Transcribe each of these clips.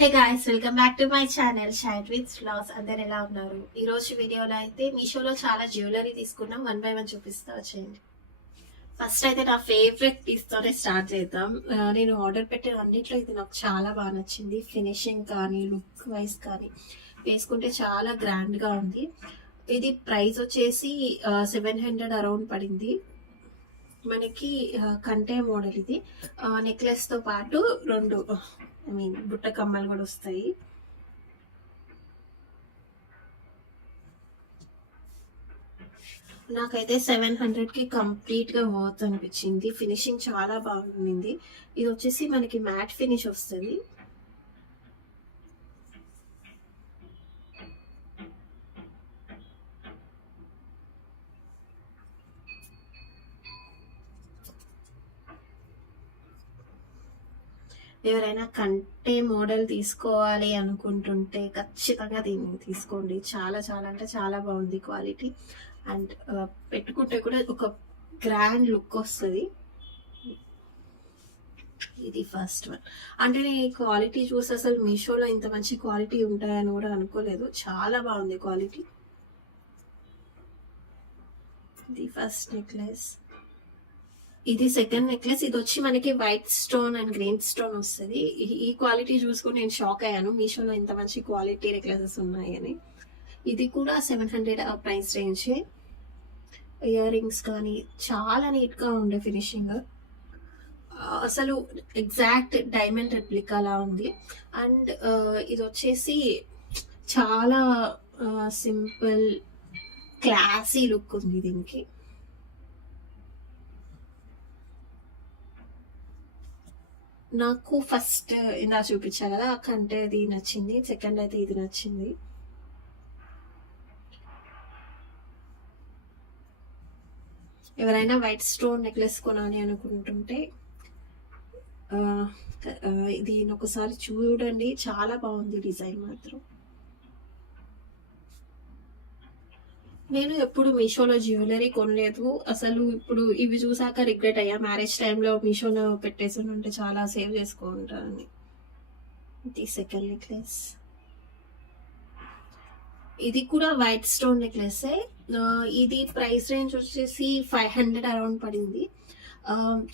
Hey guys, welcome back to my channel shite with vlogs. అందరు ఎలా ఉన్నారు? ఈ రోజు వీడియోలో అయితే మీషోలో చాలా జ్యువెలరీ తీసుకున్నాం. వన్ బై వన్ చూపిస్తా వచ్చేయండి. ఫస్ట్ అయితే నా ఫేవరెట్ పీస్తోనే స్టార్ట్ చేద్దాం. నేను ఆర్డర్ పెట్టిన అన్నిట్లో ఇది నాకు చాలా బాగా నచ్చింది. ఫినిషింగ్ కానీ లుక్ వైజ్ కానీ వేసుకుంటే చాలా గ్రాండ్గా ఉంది. ఇది ప్రైస్ వచ్చేసి 700 అరౌండ్ పడింది మనకి. కంటే మోడల్ ఇది. నెక్లెస్తో పాటు రెండు బుట్ట కమ్మలు కూడా వస్తాయి. నాకైతే 700కి కంప్లీట్గా వర్త్ అనిపించింది. ఫినిషింగ్ చాలా బాగుంది. ఇది వచ్చేసి మనకి మ్యాట్ ఫినిష్ వస్తుంది. ఎవరైనా కంటే మోడల్ తీసుకోవాలి అనుకుంటుంటే ఖచ్చితంగా దీన్ని తీసుకోండి. చాలా చాలా అంటే చాలా బాగుంది క్వాలిటీ. అండ్ పెట్టుకుంటే కూడా ఒక గ్రాండ్ లుక్ వస్తుంది. ఇది ఫస్ట్ వన్. అంటే నేను ఈ క్వాలిటీ చూసి అసలు మీషోలో ఇంత మంచి క్వాలిటీ ఉంటాయని కూడా అనుకోలేదు. చాలా బాగుంది క్వాలిటీ. ఇది ఫస్ట్ నెక్లెస్. ఇది సెకండ్ నెక్లెస్. ఇది వచ్చి మనకి white stone and green stone వస్తుంది. ఈ క్వాలిటీ చూసుకుని నేను షాక్ అయ్యాను, మీషోలో ఇంత మంచి క్వాలిటీ నెక్లెసెస్ ఉన్నాయని. ఇది కూడా 700 ప్రైస్ రేంజ్. ఇయర్ రింగ్స్ కానీ చాలా నీట్గా ఉండే ఫినిషింగ్. అసలు ఎగ్జాక్ట్ డైమండ్ రెప్లికా లా ఉంది. అండ్ ఇది వచ్చేసి చాలా సింపుల్ క్లాసీ లుక్ ఉంది దీనికి. నాకు ఫస్ట్ ఇందా చూపించా కదా కంటే ఇది నచ్చింది. సెకండ్ అయితే ఇది నచ్చింది. ఎవరైనా వైట్ స్టోన్ నెక్లెస్ కొనాలి అనుకుంటుంటే దీని ఒకసారి చూడండి. చాలా బాగుంది డిజైన్ మాత్రం. నేను ఎప్పుడు మీషోలో జ్యువెలరీ కొనలేదు అసలు. ఇప్పుడు ఇవి చూసాక రిగ్రెట్ అయ్యా. మ్యారేజ్ టైంలో మీషోలో పెట్టేసి ఉంటే చాలా సేవ్ చేసుకుంటానని. ఇది సెకండ్ నెక్లెస్. ఇది కూడా వైట్ స్టోన్ నెక్లెస్. ఇది ప్రైస్ రేంజ్ వచ్చేసి 500 అరౌండ్ పడింది.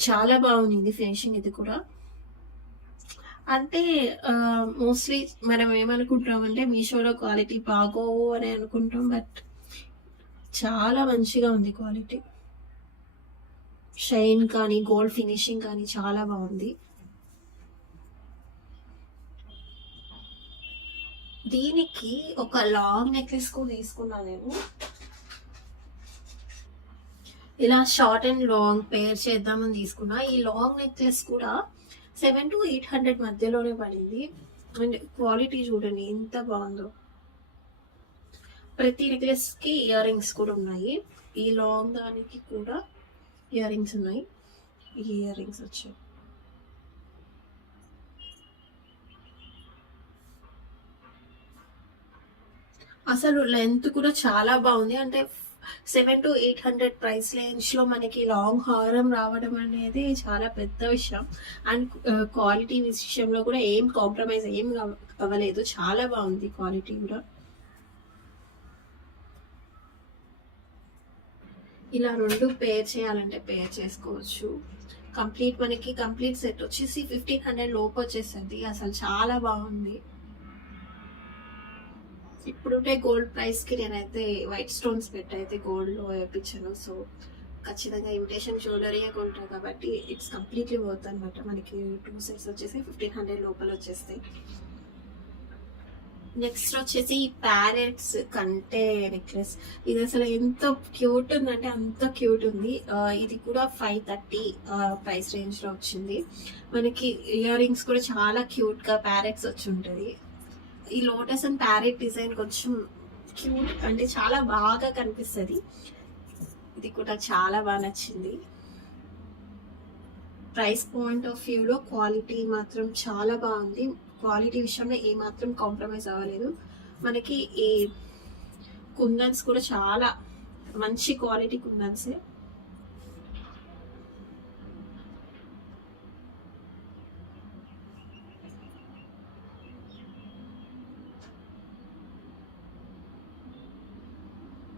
చాలా బాగుంది ఫినిషింగ్. ఇది కూడా అంటే మోస్ట్లీ మనం ఏమనుకుంటామంటే మీషోలో క్వాలిటీ బాగోవు అని అనుకుంటాం, బట్ చాలా మంచిగా ఉంది క్వాలిటీ. షైన్ కానీ గోల్డ్ ఫినిషింగ్ కానీ చాలా బాగుంది. దీనికి ఒక లాంగ్ నెక్లెస్ కూడా తీసుకున్నా నేను. ఇలా షార్ట్ అండ్ లాంగ్ పేర్ చేద్దామని తీసుకున్నా. ఈ లాంగ్ నెక్లెస్ కూడా 700 to 800 మధ్యలోనే పడింది. అండ్ క్వాలిటీ చూడండి ఎంత బాగుందో. ప్రతి నెక్లెస్ కి ఇయర్ రింగ్స్ కూడా ఉన్నాయి. ఈ లాంగ్ దానికి కూడా ఇయర్ రింగ్స్ ఉన్నాయి. ఈ ఇయర్ రింగ్స్ వచ్చాయి. అసలు లెంత్ కూడా చాలా బాగుంది. అంటే 700 to 800 ప్రైస్ రేంజ్ లో మనకి లాంగ్ హారం రావడం అనేది చాలా పెద్ద విషయం. అండ్ క్వాలిటీ విషయంలో కూడా ఏం కాంప్రమైజ్ ఏం అవ్వలేదు. చాలా బాగుంది క్వాలిటీ కూడా. ఇలా రెండు పేర్ చేయాలంటే పేర్ చేసుకోవచ్చు. మనకి కంప్లీట్ సెట్ వచ్చేసి 1500 లోపు వచ్చేసింది. అసలు చాలా బాగుంది. ఇప్పుడుంటే గోల్డ్ ప్రైస్ కి నేనైతే వైట్ స్టోన్స్ పెట్టయితే గోల్డ్ లో వేయించాను. సో ఖచ్చితంగా ఇమిటేషన్ జ్యువెలరీ కొంటాను కాబట్టి ఇట్స్ కంప్లీట్లీ వర్త్ అనమాట. మనకి 2 సెట్స్ వచ్చేసి 1500 లోపల వచ్చేస్తాయి. నెక్స్ట్ వచ్చేసి ప్యారెట్స్ కంటే నెక్లెస్. ఇది అసలు ఎంత క్యూట్ ఉందంటే అంత క్యూట్ ఉంది. ఇది కూడా 530 ప్రైస్ రేంజ్ లో వచ్చింది. మనకి ఇయర్ రింగ్స్ కూడా చాలా క్యూట్ గా ప్యారెట్స్ వచ్చి ఉంటుంది. ఈ లోటస్ అండ్ ప్యారెట్ డిజైన్ కొంచెం క్యూట్ అంటే చాలా బాగా కనిపిస్తుంది. ఇది కూడా చాలా బాగా నచ్చింది. ప్రైస్ పాయింట్ ఆఫ్ వ్యూలో క్వాలిటీ మాత్రం చాలా బాగుంది. క్వాలిటీ విషయంలో ఏమాత్రం కాంప్రమైజ్ అవ్వలేదు. మనకి ఈ కుందన్స్ కూడా చాలా మంచి క్వాలిటీ కుందన్సే.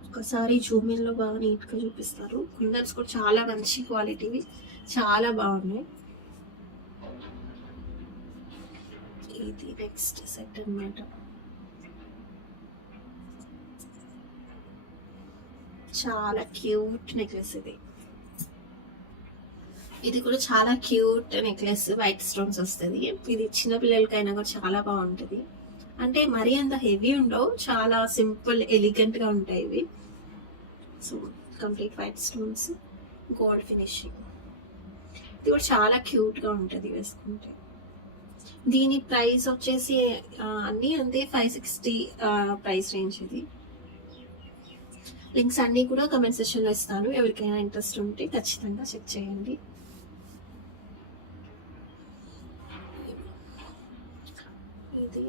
ఒకసారి జూమిన్లో బాగా నీట్గా చూపిస్తారు. కుందన్స్ కూడా చాలా మంచి క్వాలిటీవి, చాలా బాగున్నాయి. ఇది నెక్స్ట్ సెట్ అన్నమాట. చాలా క్యూట్ నెక్లెస్ ఇది. ఇది కూడా చాలా క్యూట్ నెక్లెస్, వైట్ స్టోన్స్ వస్తుంది. ఇది చిన్న పిల్లలకైనా కూడా చాలా బాగుంటుంది. అంటే మరీ అంత హెవీ ఉండవు, చాలా సింపుల్ ఎలిగెంట్ గా ఉంటాయి ఇవి. So complete white stones, gold finishing. ఇది కూడా చాలా క్యూట్ గా ఉంటుంది వేసుకుంటే. దీని ప్రైస్ వచ్చేసి అన్నీ అంతే 560 ప్రైస్ రేంజ్. ఇది లింక్స్ అన్నీ కూడా కమెంట్ సెక్షన్లో ఇస్తాను, ఎవరికైనా ఇంట్రెస్ట్ ఉంటే ఖచ్చితంగా చెక్ చేయండి. ఇది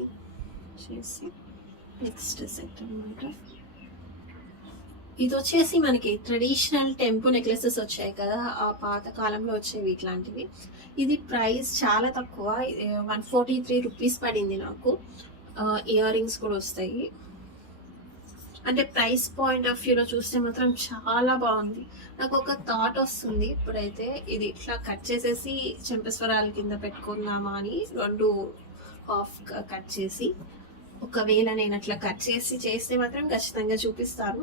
వచ్చేసి నెక్స్ట్ సెట్ అన్నమాట. ఇది వచ్చేసి మనకి ట్రెడిషనల్ టెంపుల్ నెక్లెసెస్ వచ్చాయి కదా, ఆ పాత కాలంలో వచ్చేవి ఇట్లాంటివి. ఇది ప్రైస్ చాలా తక్కువ, 143 రూపీస్ పడింది నాకు. ఇయర్ రింగ్స్ కూడా వస్తాయి. అంటే ప్రైస్ పాయింట్ ఆఫ్ వ్యూలో చూస్తే మాత్రం చాలా బాగుంది. నాకు ఒక థాట్ వస్తుంది ఇప్పుడైతే, ఇది ఇట్లా కట్ చేసేసి చెంపస్వరాల కింద పెట్టుకుందామా అని. 2 హాఫ్ కట్ చేసి, ఒకవేళ నేను అట్లా కట్ చేసి చేస్తే మాత్రం ఖచ్చితంగా చూపిస్తాను.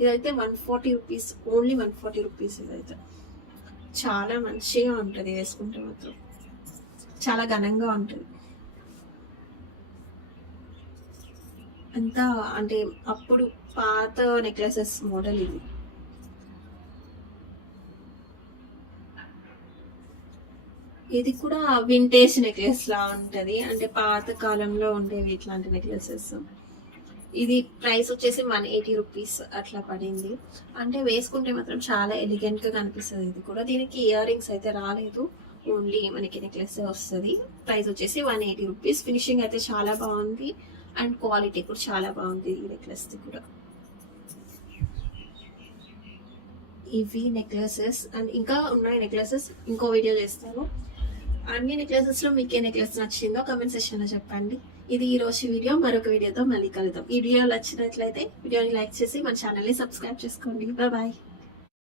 ఇదైతే 140 రూపీస్, ఓన్లీ 140 రూపీస్. ఇదైతే చాలా మంచిగా ఉంటుంది వేసుకుంటే మాత్రం, చాలా ఘనంగా ఉంటుంది. అంతా అంటే అప్పుడు పాత నెక్లెసెస్ మోడల్ ఇది. ఇది కూడా వింటేజ్ నెక్లెస్ లా ఉంటది, అంటే పాత కాలంలో ఉండేవి ఇట్లాంటి నెక్లెసెస్. ఇది ప్రైస్ వచ్చేసి 180 రూపీస్ అట్లా పడింది. అంటే వేసుకుంటే మాత్రం చాలా ఎలిగెంట్ గా కనిపిస్తుంది. ఇది కూడా, దీనికి ఇయర్ రింగ్స్ అయితే రాలేదు, ఓన్లీ మనకి నెక్లెస్ వస్తుంది. ప్రైస్ వచ్చేసి 180 రూపీస్. ఫినిషింగ్ అయితే చాలా బాగుంది అండ్ క్వాలిటీ కూడా చాలా బాగుంది ఈ నెక్లెస్ కూడా. ఇవి నెక్లెసెస్ అండ్ ఇంకా ఉన్నాయి నెక్లెసెస్, ఇంకో వీడియో చేస్తాను. అన్ని నెక్లెసెస్ లో మీకు ఏ నెక్లెస్ నచ్చిందో కమెంట్ సెక్షన్ లో చెప్పండి. ఇది ఈ రోజు వీడియో, మరొక వీడియోతో మళ్ళీ కలుద్దాం. ఈ వీడియో నచ్చినట్లయితే వీడియోని లైక్ చేసి మన ఛానల్ ని సబ్స్క్రైబ్ చేసుకోండి. బాయ్.